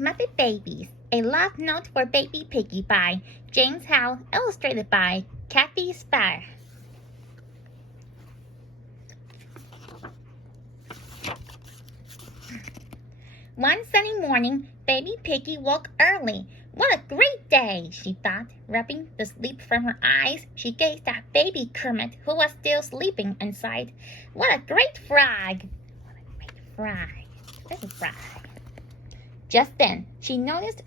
Muppet Babies, A Love Note for Baby Piggy by James Howe, illustrated by Kathy Spar. One sunny morning, Baby Piggy woke early. What a great day, she thought. Rubbing the sleep from her eyes, she gazed at Baby Kermit, who was still sleeping, and sighed, What a great frog! What a great frog! There's a frog. Just then, she noticed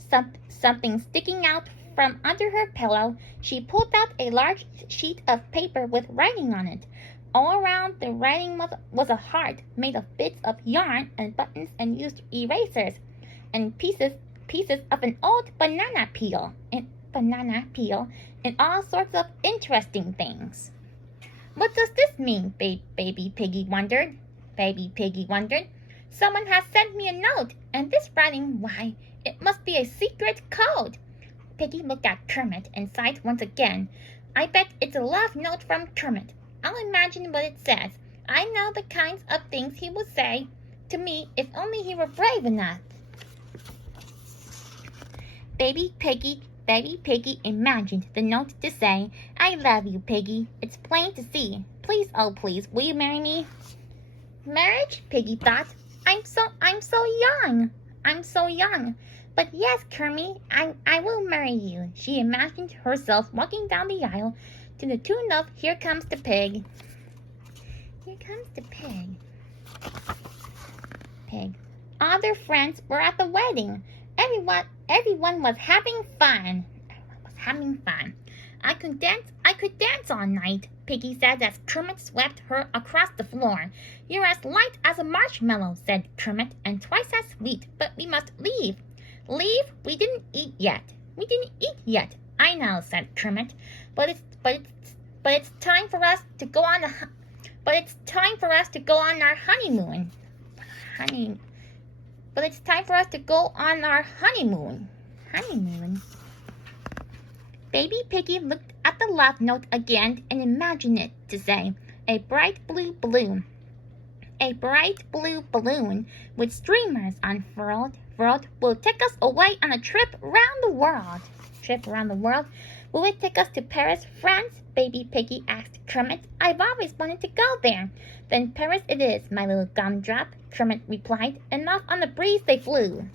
something sticking out from under her pillow. She pulled out a large sheet of paper with writing on it. All around the writing was a heart made of bits of yarn and buttons and used erasers and pieces of an old banana peel and all sorts of interesting things. What does this mean? Baby Piggy wondered. Someone has sent me a note, and this writing, why, it must be a secret code. Piggy looked at Kermit and sighed once again. I bet it's a love note from Kermit. I'll imagine what it says. I know the kinds of things he would say to me if only he were brave enough. Baby Piggy imagined the note to say, I love you, Piggy. It's plain to see. Please, oh please, will you marry me? Marriage? Piggy thought. I'm so young. But yes, Kermit, I will marry you. She imagined herself walking down the aisle to the tune of Here Comes the Pig. Here comes the pig. All their friends were at the wedding. Everyone was having fun. I could dance all night, Piggy said as Kermit swept her across the floor. You're as light as a marshmallow, said Kermit, and twice as sweet, but we must leave. Leave? We didn't eat yet. I know, said Kermit, but it's time for us to go on our honeymoon. Honeymoon. Baby Piggy looked at the love note again and imagined it to say, a bright blue balloon with streamers unfurled will take us away on a trip around the world. Will it take us to Paris, France? Baby Piggy asked Kermit. I've always wanted to go there. Then Paris it is, my little gumdrop, Kermit replied, and off on the breeze they flew.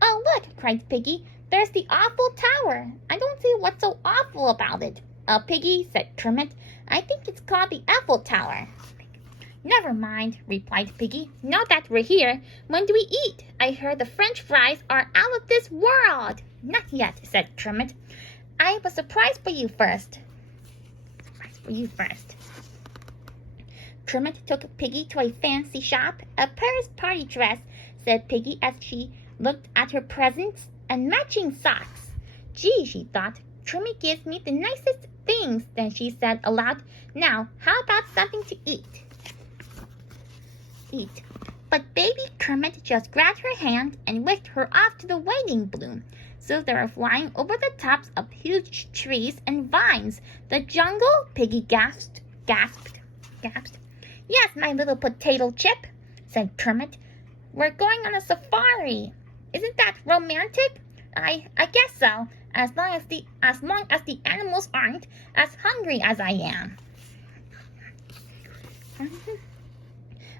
Oh, look, cried Piggy. There's the Awful Tower. I don't see what's so awful about it. Piggy, said Kermit. I think it's called the Eiffel Tower. Never mind, replied Piggy. Now that we're here, when do we eat? I heard the French fries are out of this world. Not yet, said Kermit. I have a surprise for you first. Kermit took Piggy to a fancy shop. A Paris party dress, said Piggy as she looked at her presents and matching socks. Gee, she thought, Kermit gives me the nicest things. Then she said aloud, Now, how about something to eat? But Baby Kermit just grabbed her hand and whisked her off to the waiting balloon. So they were flying over the tops of huge trees and vines. The jungle? Piggy gasped. Yes, my little potato chip, said Kermit. We're going on a safari. Isn't that romantic? I guess so, as long as the animals aren't as hungry as I am.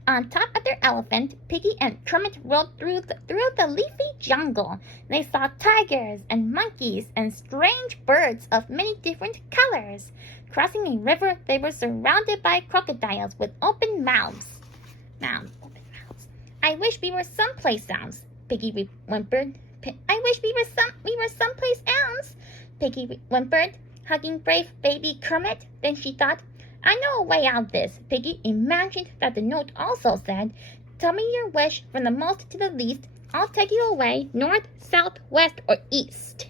On top of their elephant, Piggy and Kermit rode through the leafy jungle. They saw tigers and monkeys and strange birds of many different colors. Crossing a river, they were surrounded by crocodiles with open mouths. I wish we were someplace else, Piggy whimpered. I wish we were someplace else, Piggy whimpered, hugging brave Baby Kermit. Then she thought, I know a way out of this. Piggy imagined that the note also said, Tell me your wish from the most to the least. I'll take you away, north, south, west, or east.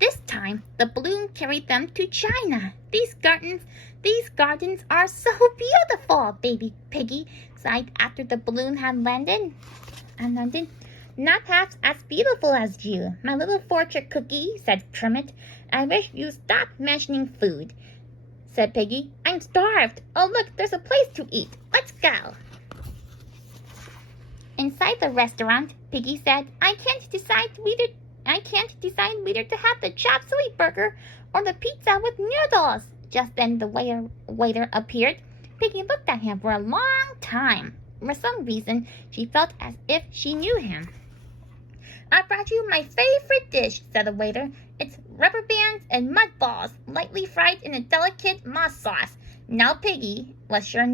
This time, the balloon carried them to China. These gardens are so beautiful, Baby Piggy sighed after the balloon had landed. Not half as beautiful as you, my little fortune cookie, said Kermit. I wish you'd stop mentioning food. said Piggy. I'm starved. Oh, look, there's a place to eat. Let's go. Inside the restaurant, Piggy said, I can't decide whether to have the chop suey burger or the pizza with noodles. Just then the waiter appeared. Piggy looked at him for a long time. For some reason, she felt as if she knew him. I brought you my favorite dish, said the waiter. It's rubber bands and mud balls, lightly fried in a delicate moss sauce. Now Piggy was sure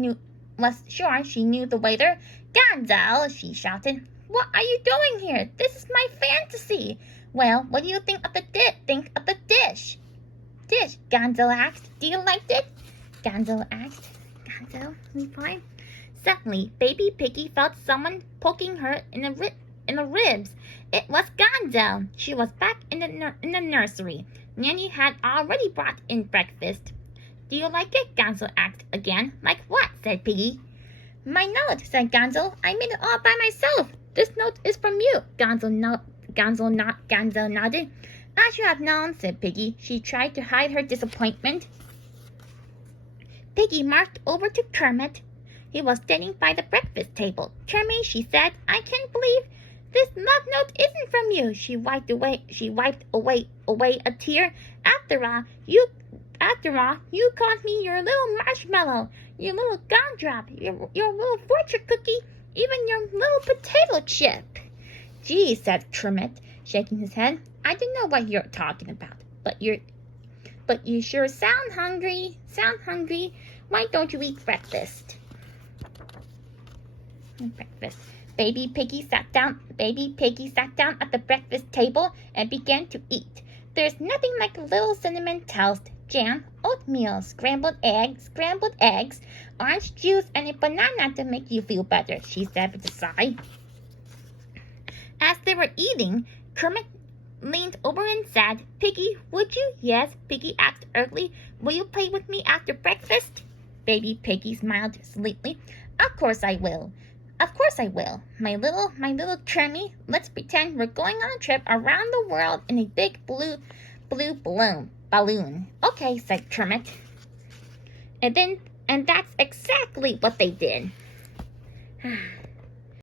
she knew the waiter. Gonzo, she shouted. What are you doing here? This is my fantasy. Well, what do you think of the dish? Gonzo asked. Do you like it? Gonzo replied. Suddenly, baby Piggy felt someone poking her in the ribs. It was Gonzo. She was back in the nursery. Nanny had already brought in breakfast. Do you like it? Gonzo asked again. Like what? Said Piggy. My note, said Gonzo. I made it all by myself. This note is from you. Gonzo nodded. I should have known, said Piggy. She tried to hide her disappointment. Piggy marched over to Kermit. He was standing by the breakfast table. Kermit, she said, I can't believe this love note isn't from you. She wiped away a tear. After all, you called me your little marshmallow, your little gumdrop, your little fortune cookie, even your little potato chip. Gee, said Kermit, shaking his head. I don't know what you're talking about, but you sure sound hungry. Why don't you eat breakfast? Baby Piggy sat down at the breakfast table and began to eat. There's nothing like a little cinnamon toast, jam, oatmeal, scrambled eggs, orange juice, and a banana to make you feel better, she said with a sigh. As they were eating, Kermit leaned over and said, Piggy, would you? Yes, Piggy asked early. Will you play with me after breakfast? Baby Piggy smiled sweetly. Of course I will. My little Kermit, let's pretend we're going on a trip around the world in a big blue balloon. Okay, said Kermit. And that's exactly what they did.